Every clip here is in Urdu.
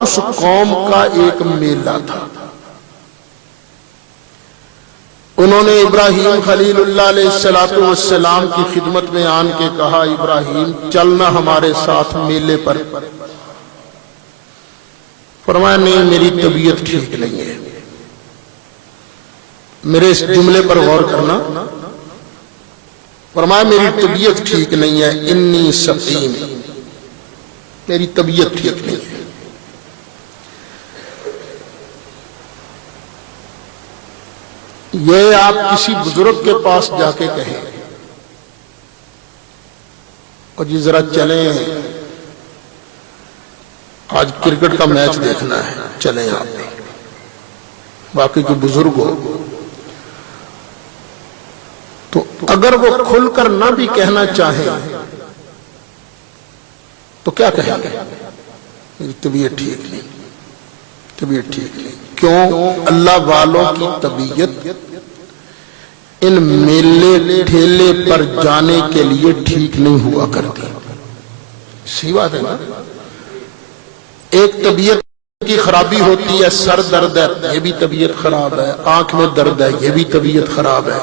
اس قوم کا ایک میلہ تھا. انہوں نے ابراہیم خلیل اللہ علیہ السلام کی خدمت میں آن کے کہا ابراہیم چلنا ہمارے ساتھ میلے پر. فرمایا نہیں میری طبیعت ٹھیک نہیں ہے. میرے اس جملے پر غور کرنا. فرمایا میری طبیعت ٹھیک نہیں ہے. انی سقیم، میری طبیعت ٹھیک نہیں ہے. یہ آپ کسی بزرگ کے پاس جا کے کہیں اور جی ذرا چلیں آج کرکٹ کا میچ دیکھنا ہے، چلیں آپ. باقی جو بزرگ ہو تو اگر وہ کھل کر نہ بھی کہنا چاہیں تو کیا کہیں گے؟ میری طبیعت ٹھیک نہیں، طبیعت ٹھیک نہیں. کیوں؟ اللہ والوں کی طبیعت ان میلے ٹھیلے پر جانے کے لیے ٹھیک نہیں ہوا کرتی. صحیح بات ہے نا. ایک طبیعت کی خرابی ہوتی ہے، سر درد ہے یہ بھی طبیعت خراب ہے، آنکھ میں درد ہے یہ بھی طبیعت خراب ہے.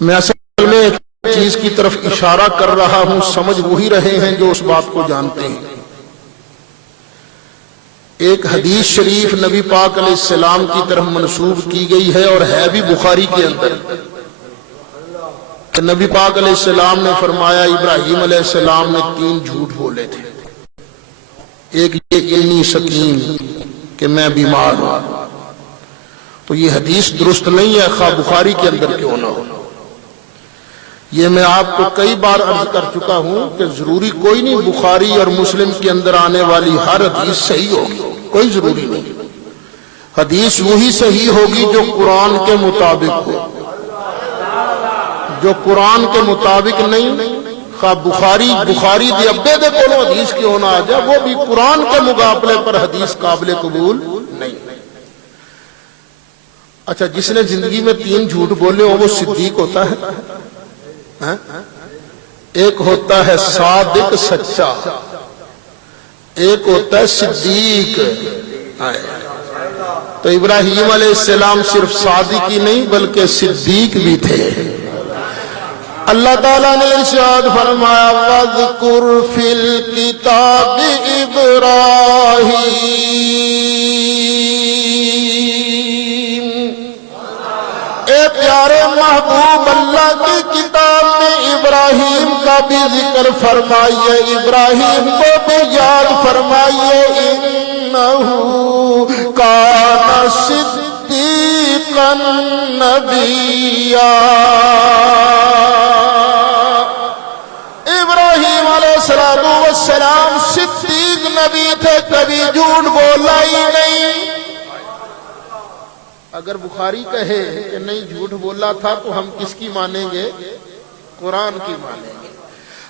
میں اصل میں ایک چیز کی طرف اشارہ کر رہا ہوں، سمجھ وہی رہے ہیں جو اس بات کو جانتے ہیں. ایک حدیث شریف نبی پاک علیہ السلام کی طرف منسوب کی گئی ہے اور ہے بھی بخاری کے اندر کہ نبی پاک علیہ السلام نے فرمایا ابراہیم علیہ السلام نے 3 جھوٹ بولے تھے. ایک یہ انی سقیم کہ میں بیمار ہوں. تو یہ حدیث درست نہیں ہے خواہ بخاری کے اندر کیوں نہ ہو. یہ میں آپ کو کئی بار عرض کر چکا ہوں کہ ضروری کوئی نہیں بخاری اور مسلم کے اندر آنے والی ہر حدیث صحیح ہوگی، کوئی ضروری نہیں. حدیث وہی صحیح ہوگی جو قرآن کے مطابق ہو. جو قرآن کے مطابق نہیں، خواہ بخاری دی ابے دے کولوں حدیث کیوں نہ آ جائے، وہ بھی قرآن کے مقابلے پر حدیث قابل قبول نہیں. اچھا جس نے زندگی میں 3 جھوٹ بولے ہو وہ صدیق ہوتا ہے؟ ایک ہوتا ہے صادق سچا، ایک ہوتا ہے صدیق. تو ابراہیم علیہ السلام صرف صادق ہی نہیں بلکہ صدیق بھی تھے. اللہ تعالیٰ نے ارشاد فرمایا وَاذْكُرْ فِي الْكِتَابِ إِبْرَاهِيمَ. اے پیارے محبوب اللہ کی کتاب میں ابراہیم کا بھی ذکر فرمائیے، ابراہیم کو بھی یاد فرمائیے. اِنَّهُ كَانَ صِدِّيقًا نَبِيًّا. ابراہیم علیہ السلام صدیق نبی تھے، کبھی جھوٹ بولا ہی نہیں. اگر بخاری کہے کہ نہیں جھوٹ بولا تھا تو ہم کس کی مانیں گے؟ قرآن کی مانیں گے.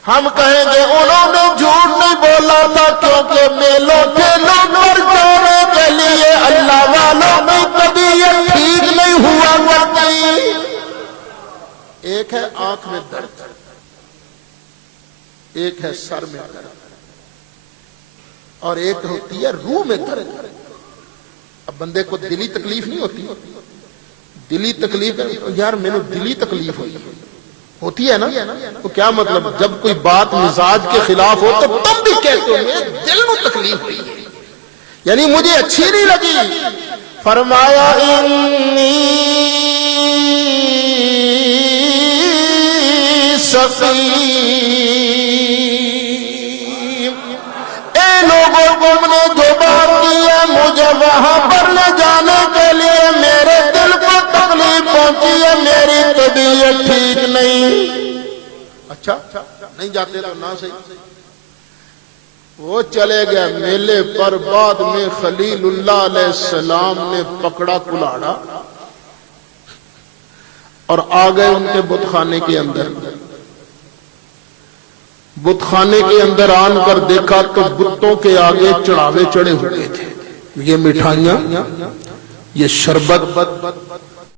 ہم کہیں گے انہوں نے جھوٹ نہیں بولا تھا کیونکہ میلوں ٹھیلوں پر جانے کے لیے اللہ والوں کی طبیعت ٹھیک نہیں ہوا کرتی. ایک ہے آنکھ میں درد، ایک ہے سر میں درد، اور ایک ہوتی ہے روح میں درد. اب بندے کو دلی تکلیف نہیں ہوتی، دلی تکلیف یار میں نے دلی تکلیف ہوتی ہے نا، تو کیا مطلب جب کوئی بات مزاج کے خلاف ہو تو تم بھی کہتے ہو دل میں تکلیف ہوئی ہے، یعنی مجھے اچھی نہیں لگی. فرمایا انی سقیم. اے لوگوں تم نے جو بات کی ہے مجھے وہاں پر لے جانے کے لیے میرے دل کو تکلیف پہنچی ہے، میری طبیعت ٹھیک نہیں. اچھا نہیں جاتے تو نہ صحیح. وہ چلے گئے میلے پر. بعد میں خلیل اللہ علیہ السلام نے پکڑا کلاڑا اور آ گئے ان کے بت خانے کے اندر. بت خانے کے اندر آن کر دیکھا تو بتوں کے آگے چڑھاوے چڑھے ہوئے تھے. یہ مٹھائیاں، یہ شربت،